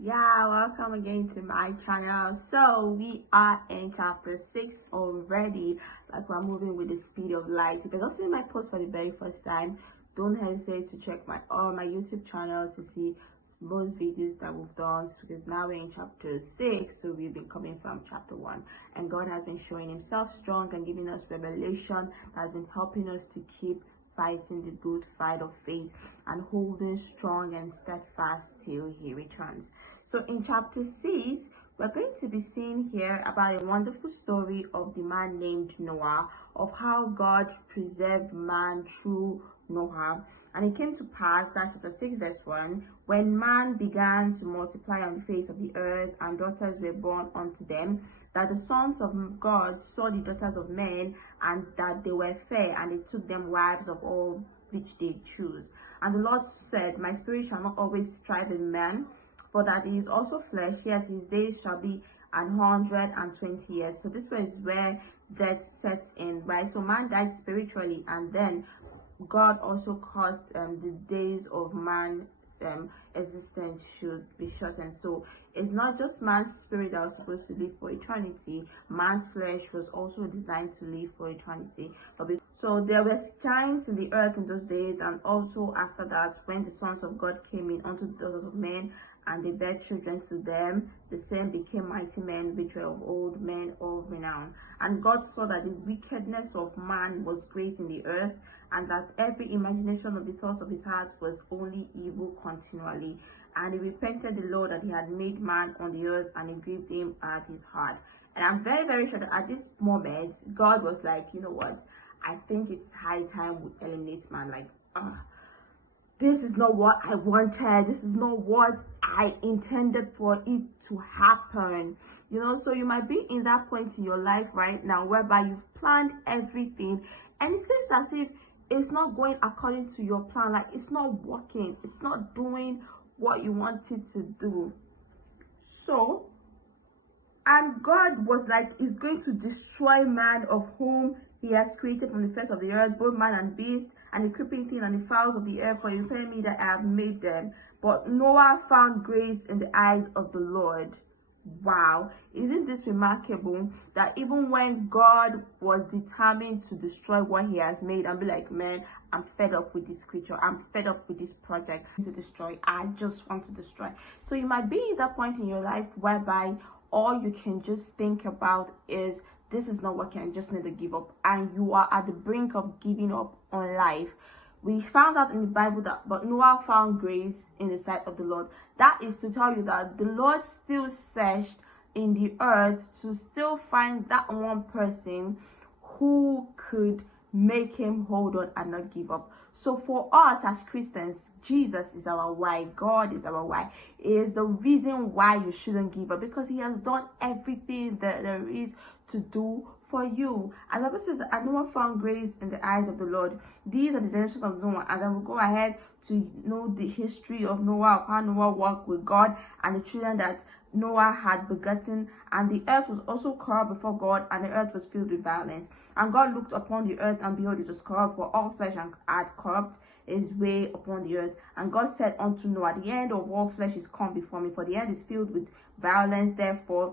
Yeah, welcome again to my channel. So we are in chapter 6 already. Like, we're moving with the speed of light. If you're just seeing my post for the very first time, don't hesitate to check my YouTube channel to see most videos that we've done, because now we're in chapter 6. So we've been coming from chapter 1, and God has been showing himself strong and giving us revelation that has been helping us to keep fighting the good fight of faith and holding strong and steadfast till he returns. So in chapter 6, we're going to be seeing here about a wonderful story of the man named Noah, of how God preserved man through Noah. And it came to pass, that's chapter 6 verse 1, when man began to multiply on the face of the earth and daughters were born unto them, that the sons of God saw the daughters of men, and that they were fair, and they took them wives of all which they choose. And the Lord said, my spirit shall not always strive in man, for that he is also flesh, yet his days shall be 120 years. So this was where death sets in, right? So man died spiritually, and then God also caused the days of man's existence should be shortened. So it's not just man's spirit that was supposed to live for eternity, man's flesh was also designed to live for eternity. So there were giants in the earth in those days, and also after that, when the sons of God came in unto the daughters of men, and they bare children to them, the same became mighty men, which were of old, men of renown. And God saw that the wickedness of man was great in the earth, and that every imagination of the thoughts of his heart was only evil continually. And he repented the Lord that he had made man on the earth, and it grieved him at his heart. And I'm very, very sure that at this moment, God was like, you know what? I think it's high time we eliminate man. Like, this is not what I wanted. This is not what I intended for it to happen. You know, so you might be in that point in your life right now whereby you've planned everything, and it seems as if it's not going according to your plan. Like, it's not working. It's not doing what you wanted to do. So, and God was like, he's going to destroy man, of whom he has created from the face of the earth, both man and beast, and the creeping thing and the fowls of the air, for you pay me that I have made them. But Noah found grace in the eyes of the Lord. Wow, isn't this remarkable that even when God was determined to destroy what he has made and be like, man, I'm fed up with this creature, I'm fed up with this project to destroy, I just want to destroy. So you might be at that point in your life whereby all you can just think about is, this is not working, I just need to give up, and you are at the brink of giving up on life. We found out in the Bible that but Noah found grace in the sight of the Lord. That is to tell you that the Lord still searched in the earth to still find that one person who could make him hold on and not give up. So for us as Christians, Jesus is our why. God is our why. It is the reason why you shouldn't give up, because he has done everything that there is to do for you. And the Bible says that Noah found grace in the eyes of the Lord. These are the generations of Noah, and then we'll go ahead to know the history of Noah, of how Noah walked with God, and the children that Noah had begotten. And the earth was also corrupt before God, and the earth was filled with violence. And God looked upon the earth, and behold, it was corrupt, for all flesh had corrupt his way upon the earth. And God said unto Noah, the end of all flesh is come before me, for the earth is filled with violence, therefore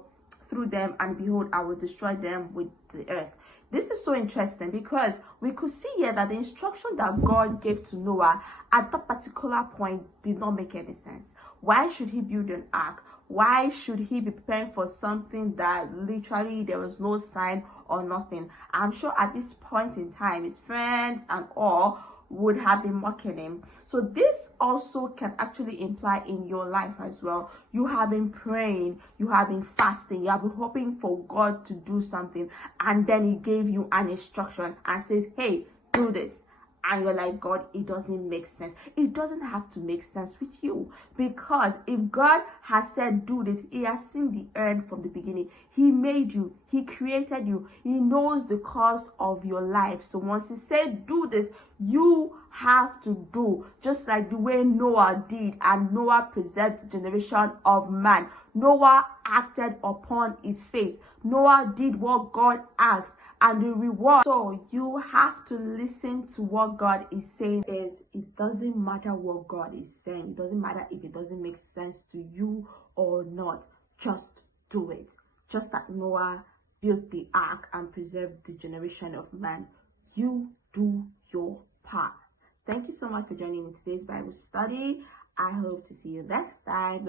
through them, and behold, I will destroy them with the earth. This is so interesting, because we could see here that the instruction that God gave to Noah at that particular point did not make any sense. Why should he build an ark? Why should he be preparing for something that literally there was no sign or nothing? I'm sure at this point in time, his friends and all would have been mocking him. So this also can actually imply in your life as well. You have been praying, you have been fasting, you have been hoping for God to do something, and then he gave you an instruction and says, hey, do this. And you're like, God, it doesn't make sense. It doesn't have to make sense with you, because if God has said do this, he has seen the end from the beginning. He made you, he created you, he knows the cause of your life. So once he said do this, you have to do, just like the way Noah did, and Noah preserved the generation of man. Noah acted upon his faith. Noah did what God asked, and the reward. So you have to listen to what God is saying. It doesn't matter what God is saying. It doesn't matter if it doesn't make sense to you or not. Just do it. Just like Noah built the ark and preserved the generation of man. You do your part. Thank you so much for joining me in today's Bible study. I hope to see you next time.